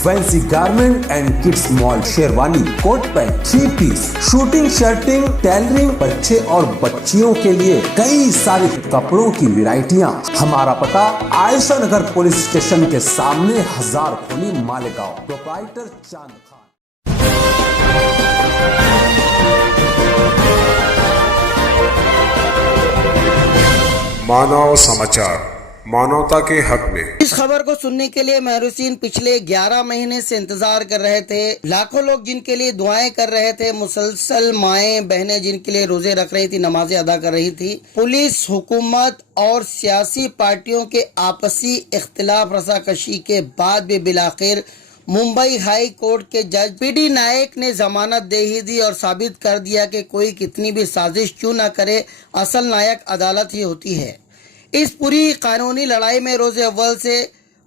Fancy garment and kids mall, sherwani, coat pant, 3 piece, suiting, shirting, tailoring, बच्चे और बच्चियों के लिए कई सारे कपड़ों की वैरायटियां। हमारा पता आयशा नगर पुलिस स्टेशन के सामने, हजार खोली, मालेगांव। प्रोप्राइटर चांद खान। मानव समाचार, मानवता के हक में। इस खबर को सुनने के लिए महरूसीन पिछले 11 महीने से इंतजार कर रहे थे। लाखों लोग जिनके लिए दुआएं कर रहे थे, मुसलसल माएं बहनें जिनके लिए रोजे रख रही थी, नमाजें अदा कर रही थी। पुलिस, हुकूमत और सियासी पार्टियों के आपसी इख्तिलाफ रसाकशी के बाद भी बिलाखिर मुंबई हाई कोर्ट के जज पीडी नायक ने जमानत दे ही दी और साबित कर दिया कि कोई कितनी भी साजिश क्यों न करे, असल नायक अदालत ही होती है। इस पूरी कानूनी लड़ाई में रोज़े अव्वल से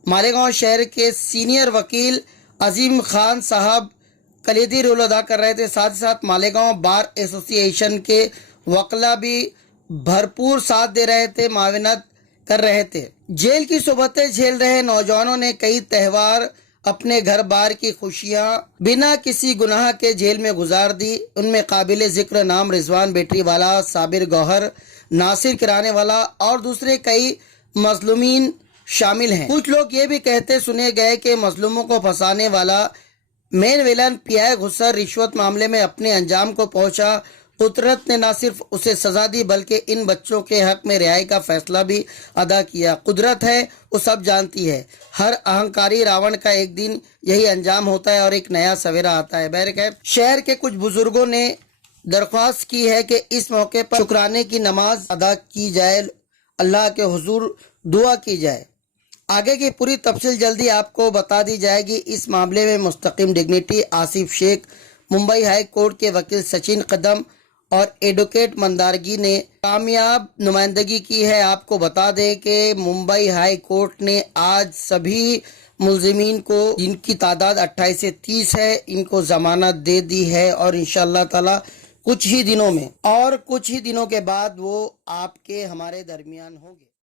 मालेगांव शहर के सीनियर वकील अजीम खान साहब कलीदी रोल अदा कर रहे थे। साथ ही साथ मालेगांव बार एसोसिएशन के वकला भी भरपूर साथ दे रहे थे, माविनत कर रहे थे। जेल की सोबतें झेल रहे नौजवानों ने कई त्यौहार, अपने घर बार की खुशियां बिना किसी गुनाह के जेल में गुजार दी। उनमें काबिल जिक्र नाम रिजवान बैटरी वाला, साबिर गौहर, नासिर किराने वाला और दूसरे कई मजलूमीन शामिल हैं। कुछ लोग ये भी कहते सुने गए कि मजलूमों को फंसाने वाला मेन विलन पीआई घुसर रिश्वत मामले में अपने अंजाम को पहुंचा। कुदरत ने न सिर्फ उसे सजा दी बल्कि इन बच्चों के हक में रिहाई का फैसला भी अदा किया। कुदरत है, वो सब जानती है। हर अहंकारी रावण का एक दिन यही अंजाम होता है और एक नया सवेरा आता है। बहरकैफ शहर के कुछ बुजुर्गों ने दरख्वास्त की है कि इस मौके पर शुक्राने की नमाज अदा की जाए, अल्लाह के हुजूर दुआ की जाए। आगे की पूरी तफसील जल्दी आपको बता दी जाएगी। इस मामले में Mustakim dignity Asif Shaikh, Mumbai high court के वकील सचिन कदम और एडवोकेट मंदारगी ने कामयाब नुमाइंदगी की है। आपको बता दें कि मुंबई हाई कोर्ट ने आज सभी मुल्जिमीन को, जिनकी तादाद 28 से 30 है, इनको जमानत दे दी है और इंशाअल्लाह ताला कुछ ही दिनों के बाद वो आपके हमारे दरमियान होंगे।